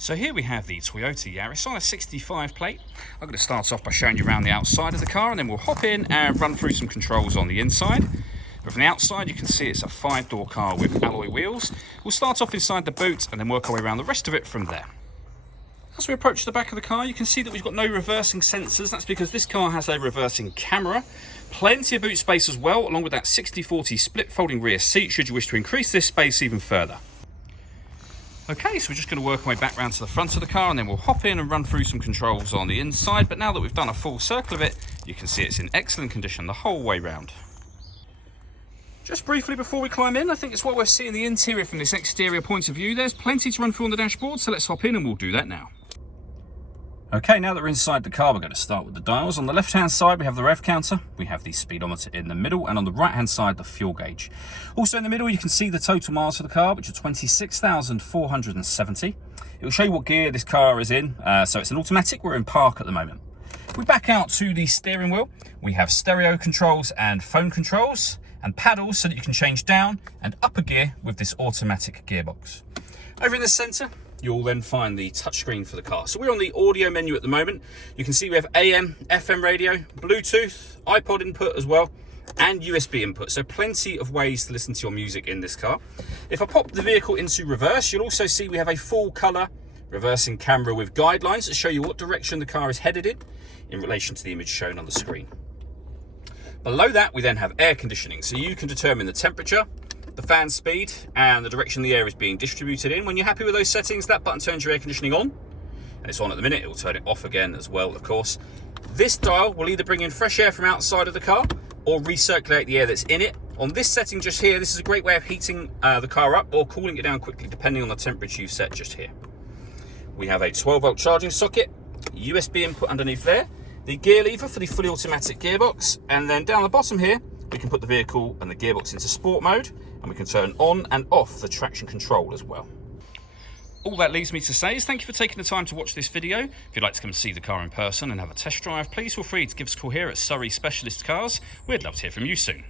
So here we have the Toyota Yaris on a 65 plate. I'm going to start off by showing you around the outside of the car, and then we'll hop in and run through some controls on the inside. But from the outside you can see it's a 5-door car with alloy wheels. We'll start off inside the boot and then work our way around the rest of it from there. As we approach the back of the car, you can see that we've got no reversing sensors. That's because this car has a reversing camera. Plenty of boot space as well, along with that 60/40 split folding rear seat should you wish to increase this space even further. Okay, so we're just going to work our way back round to the front of the car and then we'll hop in and run through some controls on the inside. But now that we've done a full circle of it, you can see it's in excellent condition the whole way round. Just briefly before we climb in, I think it's what we're seeing the interior from this exterior point of view. There's plenty to run through on the dashboard, so let's hop in and we'll do that now. Okay, now that we're inside the car, we're going to start with the dials. On the left-hand side, we have the rev counter. We have the speedometer in the middle, and on the right-hand side, the fuel gauge. Also in the middle, you can see the total miles for the car, which are 26,470. It will show you what gear this car is in. So it's an automatic. We're in park at the moment. If we back out to the steering wheel, we have stereo controls and phone controls, and paddles so that you can change down and up a gear with this automatic gearbox. Over in the centre, you'll then find the touchscreen for the car. So we're on the audio menu at the moment. You can see we have AM, FM radio, Bluetooth, iPod input as well, and USB input. So plenty of ways to listen to your music in this car. If I pop the vehicle into reverse, you'll also see we have a full colour reversing camera with guidelines that show you what direction the car is headed in relation to the image shown on the screen. Below that, we then have air conditioning. So you can determine the temperature, the fan speed, and the direction the air is being distributed in. When you're happy with those settings, that button turns your air conditioning on, and it's on at the minute. It will turn it off again as well, of course. This dial will either bring in fresh air from outside of the car or recirculate the air that's in it. On this setting just here, this is a great way of heating the car up or cooling it down quickly depending on the temperature you set just here. We have a 12-volt charging socket, USB input underneath there, the gear lever for the fully automatic gearbox, and then down the bottom here we can put the vehicle and the gearbox into sport mode, and we can turn on and off the traction control as well. All that leaves me to say is thank you for taking the time to watch this video. If you'd like to come and see the car in person and have a test drive, please feel free to give us a call here at Surrey Specialist Cars. We'd love to hear from you soon.